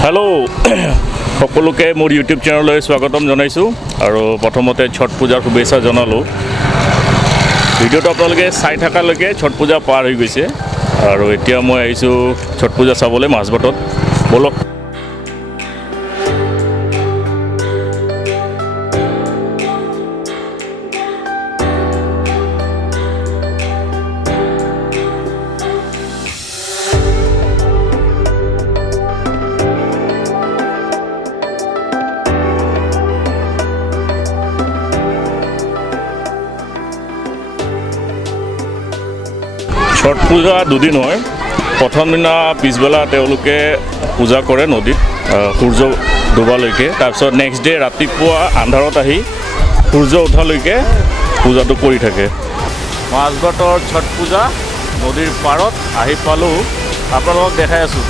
hello সকলোকে মোৰ YouTube চেনেললৈ স্বাগতম জনাইছো আৰু প্ৰথমতে ছট পূজাৰ শুভেচ্ছা জনালো ভিডিওটো আপোনালোকে চাই থাকালৈকে ছট পূজা পাৰ হৈ গৈছে আৰু এতিয়া মই আহিছো ছট পূজা চাবলৈ মাজবাটত বলক ছট পূজা দুদিন হয় প্ৰথম দিনা পিছবেলা তেওঁলোকে পূজা কৰে নদীত সূৰ্য ডুবালৈকে তাৰপিছত নেক্সট ডে ৰাতিপুৱা আন্ধাৰত আহি সূৰ্য উঠালৈকে পূজাটো কৰি থাকে মাজবাটৰ ছট পূজা নদীৰ পাৰত আহি পালোঁ আপোনালোকক দেখাই আছোঁ